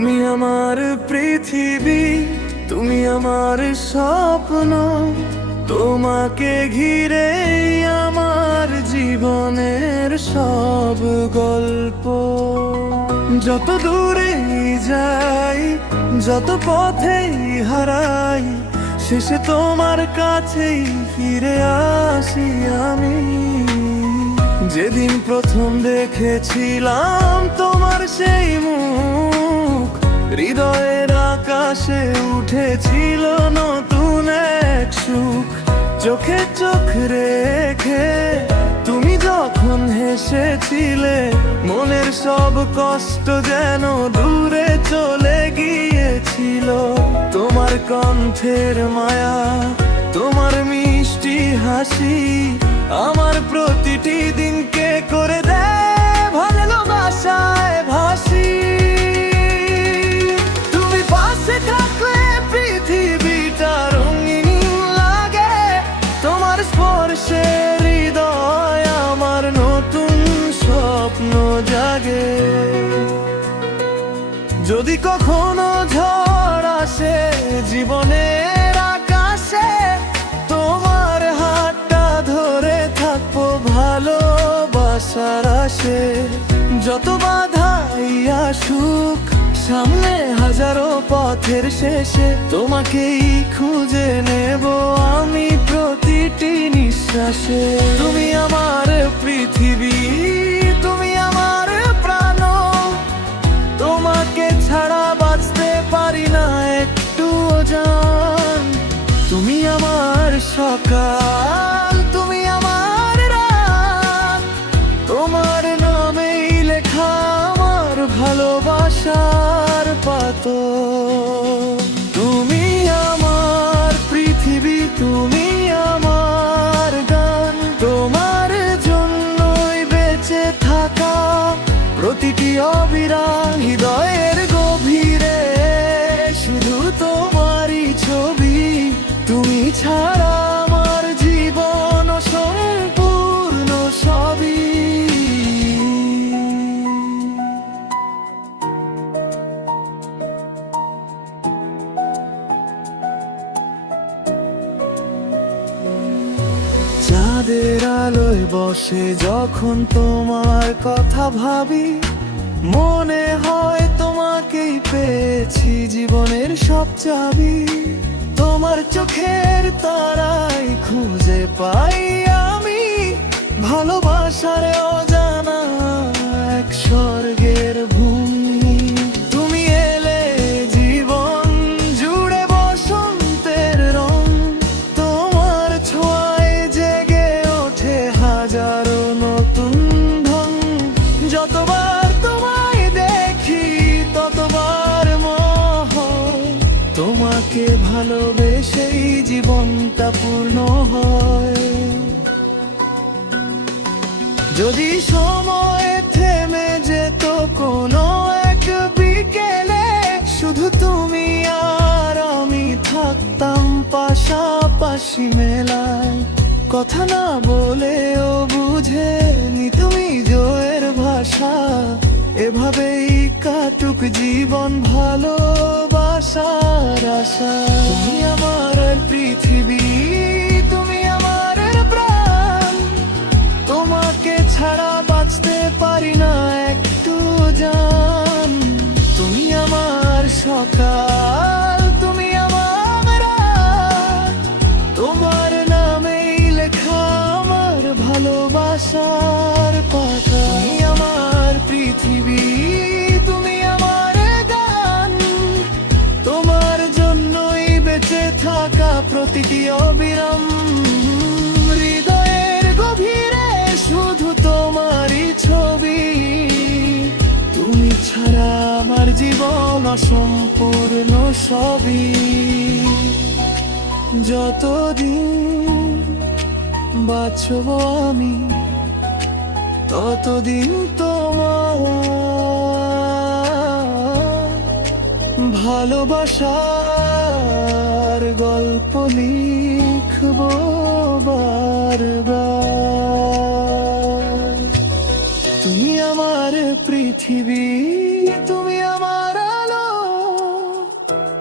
তুমি আমার পৃথিবী, তুমি আমার স্বপ্ন, তোমাকে ঘিরে আমার জীবনের সব গল্প। যত দূরে যাই, যত পথেই হারাই, শেষে তোমার কাছেই ফিরে আসি আমি। যেদিন প্রথম দেখেছিলাম তোমার সেই মুখ, হৃদয়ের আকাশে উঠেছিল নতুন এক সুখ। চোখে চোখ রেখে তুমি যখন হেসেছিলে, মনের সব কষ্ট যেন দূরে চলে গিয়েছিল। তোমার কণ্ঠের মায়া, তোমার মিষ্টি হাসি, আমার প্রতিটি দিনকে করে দেয় ভালোবাসায় ভাসি। তুমি পাশে থাকলে পৃথিবীটা রঙিন লাগে, তোমার স্পর্শে হৃদয় আমার নতুন স্বপ্ন জাগে। যদি কখনো ঝড় আসে জীবনের আকাশে, তোমার হাতটা ধরে থাকবো ভালোবাসার আসে। যত বাধাই আসুক সামনে, হাজারো পথের শেষে তোমাকেই খুঁজে নেব আমি প্রতিটি নিঃশ্বাসে। তুমি আমার পৃথিবী, তুমি আমার প্রাণ, তোমাকে ছাড়া বাঁচতে পারি না একটুও জান। তুমি আমার সকাল, তুমি আমার রাত, তোমার নামেই লেখা আমার ভালোবাসার পাতো। তুমি আমার পৃথিবী, তুমি আমার গান, তোমার জন্যই বেঁচে থাকা প্রতিটি অবিরাম। হৃদয়ের গভীরে শুধু তোমারই ছবি, তুমি ছাড়া আমার জীবন সম্পূর্ণ সবই। চাঁদের আলোয় বসে যখন তোমার কথা ভাবি, মনে হয় তোমাকেই পেয়েছি জীবনের সব চাবি। তোমার চোখের তারাই খুঁজে পাই আমি ভালোবাসার অজানা এক স্বর্গের ভূমি। তুমি এলে জীবন জুড়ে বসন্তের রং, তোমার ছোঁয়ায় জেগে ওঠে হাজারো নতুন ঢং। যতবার তোমায় দেখি ততবার মোহ, তোমাকে ভালোবেসেই জীবনটা পূর্ণ হয়। যদি সময় থেমে যেত কোনো এক বিকেলে, শুধু তুমি আর আমি থাকতাম পাশাপাশি মেলায়। কথা না বলেও বুঝে নি তুমি জয়ের ভাষা, এভাবেই কাটুক জীবন ভালোবাসার আশা। তুমি আমার পৃথিবী, তুমি আমার প্রাণ, তোমাকে ছাড়া বাঁচতে পারি না একটু জান। তুমি আমার সকাল, তুমি আমার রাত, তোমার নামেই লেখা আমার ভালোবাসার পাতা। তুমি আমার পৃথিবী, তুমি আমার গান, তোমার জন্যই বেঁচে থাকা প্রতিটি অবিরাম। হৃদয়ের গভীরে শুধু তোমারই ছবি, তুমি ছাড়া আমার জীবন অসম্পূর্ণ সবই। যতদিন বাঁচব আমি ততদিন তোমার ভালোবাসার গল্প লিখব বারবার। তুমি আমার পৃথিবী, তুমি আমার আলো,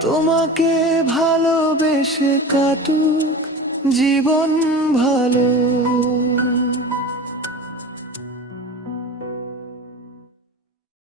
তোমাকে ভালোবেসে কাটুক জীবন ভালো।